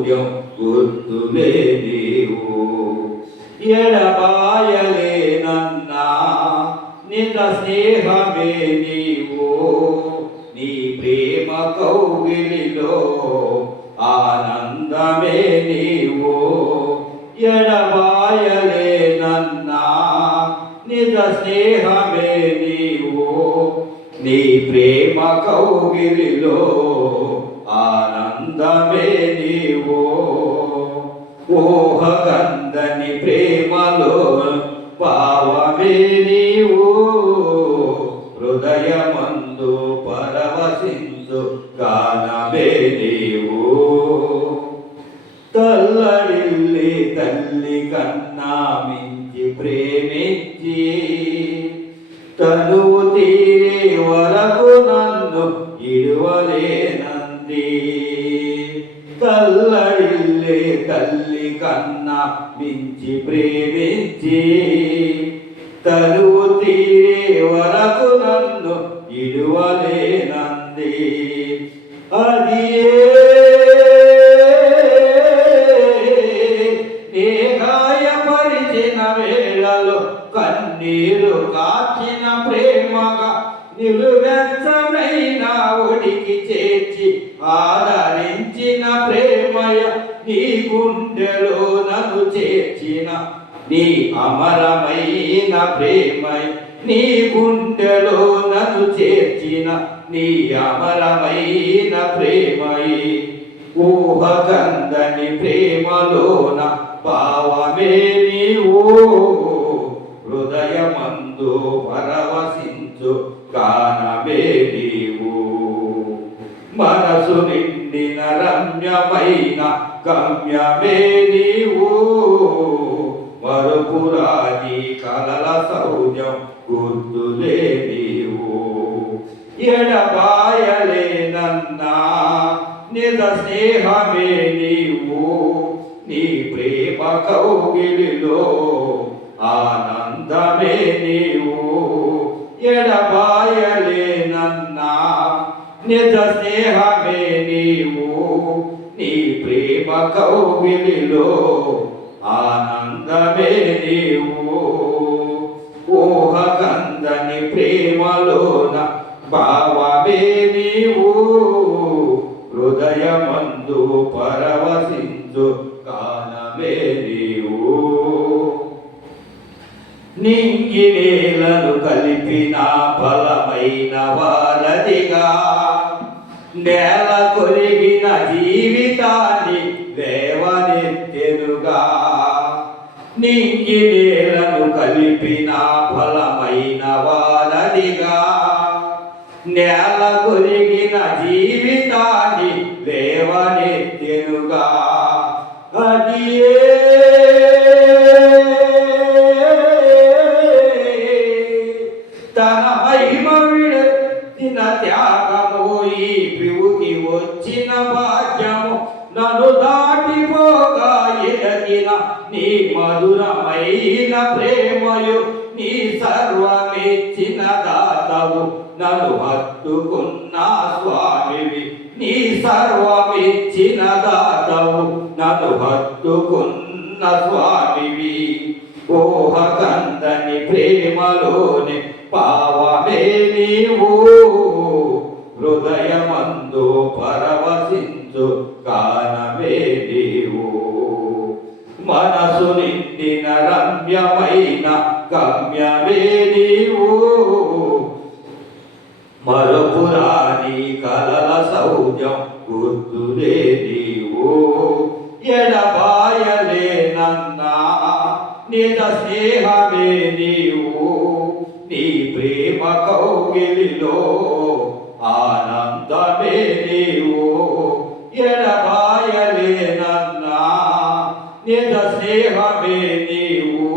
సౌర్యం గుర్తులే నీవు. ఎడబాయలేనన్నా నిజ స్నేహమే నీవు. నీ ప్రేమ కౌగిలిలో ఆనందమే నీవు. ఎడబాయలేనన్నా నిజ స్నేహమే నీవు. నీ ప్రేమ కౌగిలిలో ఆనందమే నీవు. ఊహకందని ప్రేమలో పావమే నీవు. హృదయమందు పరవశించు గానమే నీవు. తల్లడిల్లి తల్లి కన్నా మించి ప్రేమించి తనువు తీరే వరకు నన్ను ఇడువలేనంది. తల్లడిల్లే తల్లి కన్నా మించి ప్రేమించి తనువు తీరే వరకు నన్ను ఇడువలేనంది. అది గాయపరిచిన వేళలో కన్నీరు కాచిన ప్రేమగా నిలువెచ్చనైన ఒడికి చేర్చి ఆదరించిన ప్రేమయ. నీ గుండెలో నన్ను చేర్చిన నీ అమరమైన ప్రేమయ. నీ గుండెలో నన్ను చేర్చిన నీ అమరమైన ప్రేమయ. ఊహకందని ప్రేమలోన పావమే నీవు. హృదయమందు పరవశించు గానమే నీవు. మనసు నిండిన రమ్యమైన గమ్యమే నీవు. మరుపురాని కలల సౌజం గుర్తులే నీవు. ఎడబాయలేనన్నా నిజ స్నేహమే నీవు. నీ ప్రేమ కౌగిలిలో ఆనందమే నీవు. ఎడబాయలేనన్నా నిజ స్నేహమే నీవు. నీ ప్రేమ కౌగిలిలో ఆనందమే నీవు. ఊహకందని ప్రేమలోన భావమే నీవు. హృదయమందు పరవశించు గానమే నీవు. నింగి నేలను కలిపిన బలమైన వారధిగా నేల కొరిగిన జీవితాన్ని లేవనెత్తెనుగా. నింగి నేలను కలిపిన బలమైన వారధిగా నేల కొరిగిన జీవితాన్ని లేవనెత్తెనుగా. అది తన మహిమ విడచిన త్యాగము. ఈ పివుకి వచ్చిన భాగ్యము. నన్ను దాటిపోగా ఎదగిన నీ మధురమైన ప్రేమయు. నీ సర్వమిచ్చిన దాతవు. నన్ను హత్తుకున్న స్వామివి. నీ సర్వమిచ్చిన దాతవు. నన్ను హత్తుకున్న స్వామివి. ఊహకందని ప్రేమలోని పావమే నీవు. హృదయమందు పరవశించు గానమే నీవు. మనసు నిండిన రమ్యమైన గమ్యమే నీవు. మరుపురాని కలల సౌజం గుర్తులే నీవు. ఎడబాయలేనన్నా నిజ స్నేహమే నీవు. నీ ప్రేమ కౌగిలిలో ఆనందమే నీవు. ఎడబాయలేనన్నా నిజ స్నేహమే నీవు.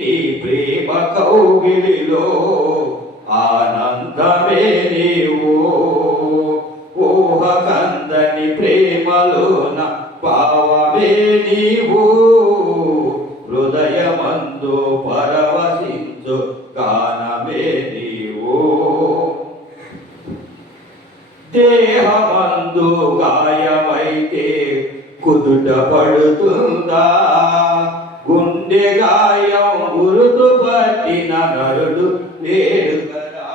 నీ ప్రేమ కౌగిలిలో ఆనందమే నీవు. ఊహకందని ప్రేమలోన పావమే నీవు. హృదయమందు పరవశించు గానమే నీవు. దేహమందు గాయమైతే కుదుట పడుతుందా? గుండె గాయం గురుతు పట్టిన నరుడు లేడు కదా.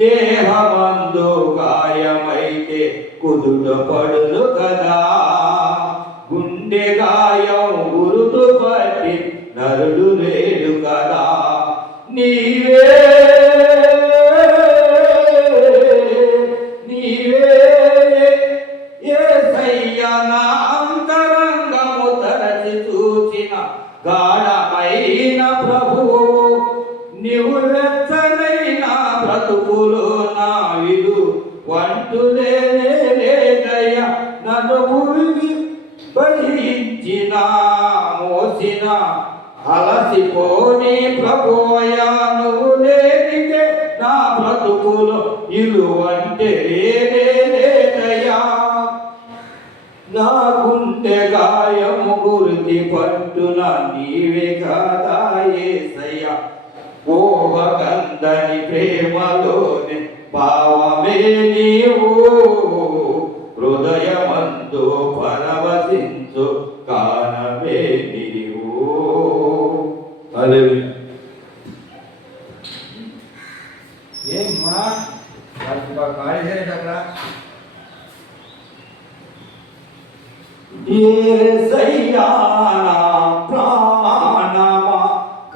దేహమందు గాయమైతే కుదుట పడును కదా. గుండె గాయం గురుతు పట్టి నరుడు లేడు కదా. నీవే గాఢమైన ప్రభువు, నీవు వెచ్చనైన బ్రతుకులో నా విలు వంటులే లేదయ్య. నన్ను భూమికి భరించిన మోసిన అలసిపోని ప్రభువయ్యా, నువ్వు లేనిదే నా బ్రతుకులో ఇలువంటే లేదయ్యా. నా గుండె గాయము గుర్తి పట్టున నీవే కదా యేసయ్యా. ఓవకందని ప్రేమలోని భావమే నీవు, హృదయమందు పరవశించు కానమే నీవు. ఏమ్మా ఖాళీ చేయండి. యేసయ్యా నా ప్రాణమా,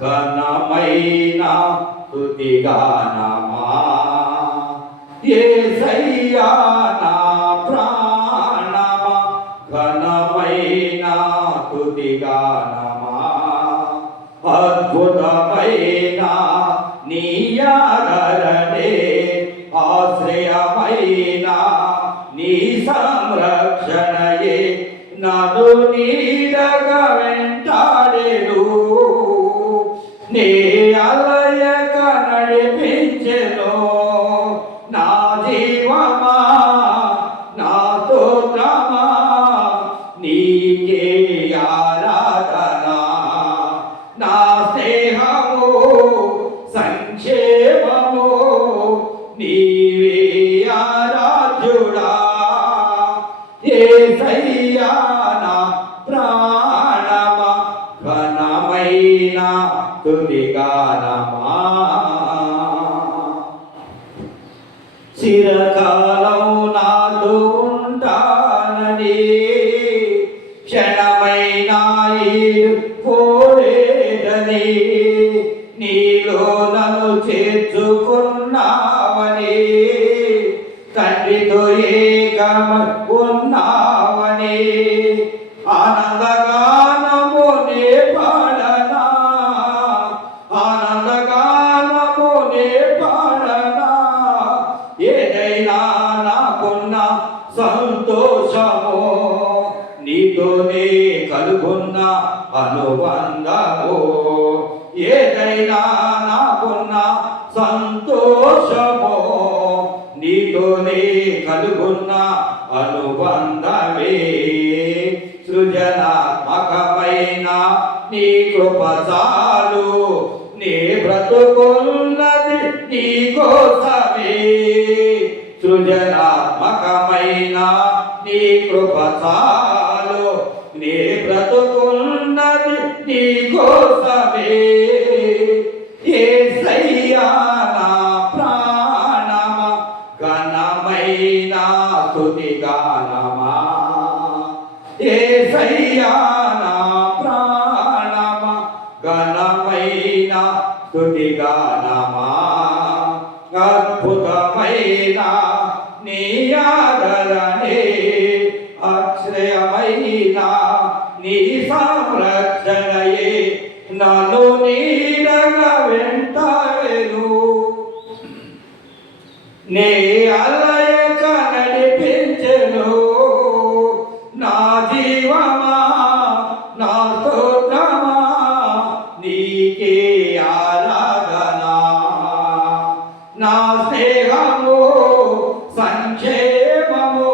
ఘనమైన స్తుతిగానమా. యేసయ్యా నా ప్రాణమా, ఘనమైన స్తుతిగానమా. అద్భుతమైన నీ ఆదరణే, ఆశ్రయమైన నీ సంరక్షణయే నన్ను నీడగా వెంటాడెను. నీ అలయక నడిపించెను. నా జీవమా నా స్తోత్రమా నీకే ఆరాధన. నా స్నేహము సంక్షేమము నీవే ఆరాధ్యుడా. యేసయ్యా నా ప్రాణమా, ఘనమైన స్తుతిగానమా. చిరకాలం నాతో ఉంటానని, క్షణమైన పోలేదని, నీలో నన్ను చేర్చుకున్నావని, తండ్రితో ఏకమై ఉన్నావని ఆనందగానమునే పాడనా. ఆనందగానమునే పాడనా. ఏదైనా నాకున్న సంతోషము, నీతోనే కలుగున్న అనుబంధము. ఏదైనా నాకున్న సంతోషము, నీతోనే కలుగున్న అనుబంధమే. సృజనాత్మకమైన నీ కృప చాలు, నీ బ్రతుకున్నది నీ కోసమే. సృజనాత్మకమైన నీ కృప చాలు, నీ బ్రతుకున్నది నీ కోసమే. యేసయ్యా నా ప్రాణమా, ఘనమైన స్తుతిగానమా. యేసయ్యా నా ప్రాణమా, ఘనమైన స్తుతిగానమా. అద్భుతమైన నీ ఆదరణే, ఆశ్రయమైన నీ సంరక్షణయే నన్ను నీడగా వెంటాడెను. నే అలయక నడిపించెను. నా జీవమా నా స్తోత్రమా నీకే ఆరాధన. నా స్నేహము సంక్షేమము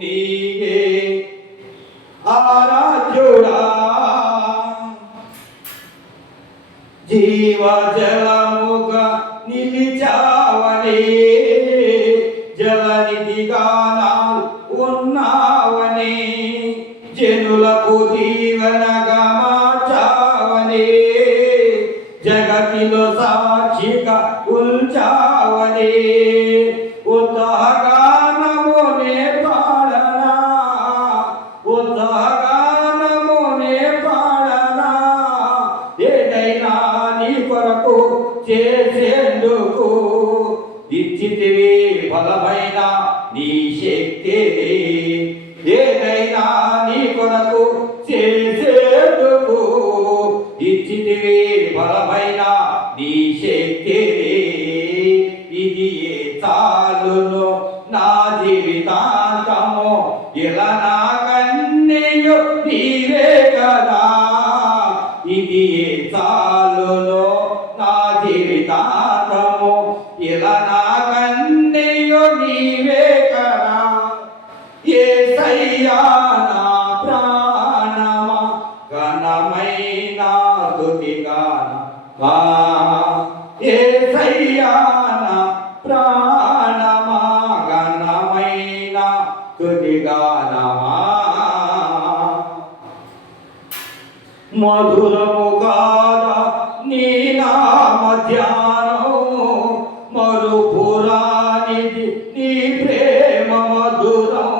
నీకే ఆరాధ్యుడా. జీవజలముగా నిలిచావని, జలనిధిగా నా ఉన్నా మార్చావని జనులకు దీవెనగా మార్చావని జగతిలో సాక్షిగా ఉంచావని ఉత్తగానమునే పాడనా ఉత్తగానమునే పాడనా ఏదైనా నీ కొరకు చేసేందుకు ఇచ్చితివి బలమైన నీ శక్తి ఏదైనా నీ కొరకు చేసేందుకు ఇచ్చితివి బలమైన నీ శక్తి ఇది చాలును నా జీవితాంతము ఇలా నా కన్నీయు నీవే కదా ఇది చాలును నా జీవితాంతము ఇలా నా కన్నీయు నీవే కదా యేసయ్యా నా ప్రాణమా ఘనమైన స్తుతిగానమా యేసయ్యా నా ప్రాణమా ఘనమైన స్తుతిగానమా మధురము కాదా నీ నామ ధ్యానం మరుపురానిది నీ ప్రేమ మధురం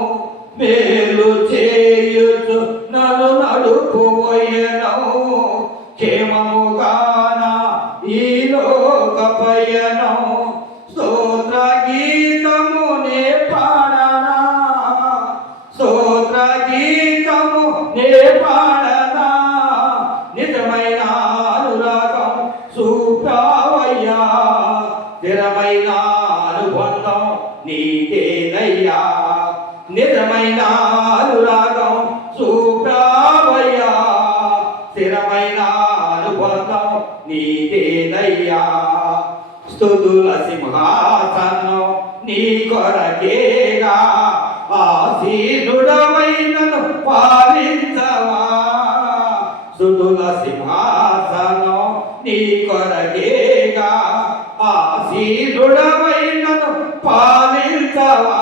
మేలు చేయుచు నన్ను నడుపువయ్యను క్షేమముగాన ఈ లోక పయనం స్తోత్ర గీతమునే పాడనా స్తోత్ర గీతమునే పాడనా నిజమైన అనురాగం చూపావయ్యా స్థిరమైన అనుబంధం నీకేనయ్యా నిజమైన అనురాగం చూపావయ్యా స్థిరమైన అనుబంధం నీకేనయ్యా స్తుతుల సింహాసనం నీ కొరకేగా ఆసీనుడవైనను పాలించవా స్తుతుల సింహాసనం నీ కొరకేగా ఆసీనుడవైనను పాలించవా